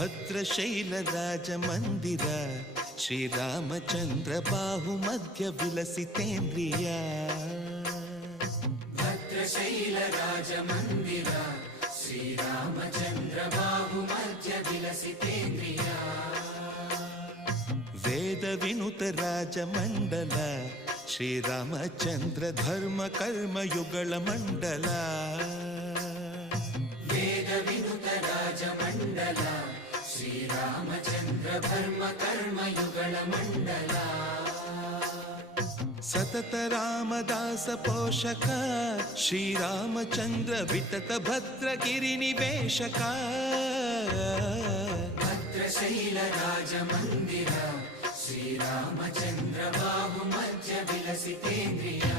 ಭದ್ರಶೈಲ ರಾಜ ಮಂದಿರ ಶ್ರೀರಾಮಚಂದ್ರ ಬಾಹು ಮಧ್ಯ ವಿಲಸಿತೇಂದ್ರಿಯ ಭದ್ರಶೈಲ ರಾಜ ಮಂದಿರ ಶ್ರೀರಾಮಚಂದ್ರ ಬಾಹು ಮಧ್ಯ ವಿಲಸಿತೇಂದ್ರಿಯ ವೇದ ವಿನುತ ರಾಜ ಮಂಡಲ ಶ್ರೀರಾಮಚಂದ್ರ ಧರ್ಮ ಕರ್ಮ ಯುಗಳ ಮಂಡಲ ವೇದ ವಿನುತ ರಾಜ ಮಂಡಲ ಶ್ರೀರಾಮಚಂದ್ರ ಧರ್ಮ ಕರ್ಮ ಯುಗಳ ಮಂಡಲ ಸತತ ರಾಮದಾಸ ಪೋಷಕ ಶ್ರೀರಾಮಚಂದ್ರ ವಿತತ ಭದ್ರಗಿರಿ ನಿವೇಶಕ ಭದ್ರಶೈಲ ರಾಜ ಮಂದಿರ ಶ್ರೀರಾಮಚಂದ್ರ ಬಾಹು ಮಧ್ಯ ವಿಲಸಿತೇಂದ್ರಿಯ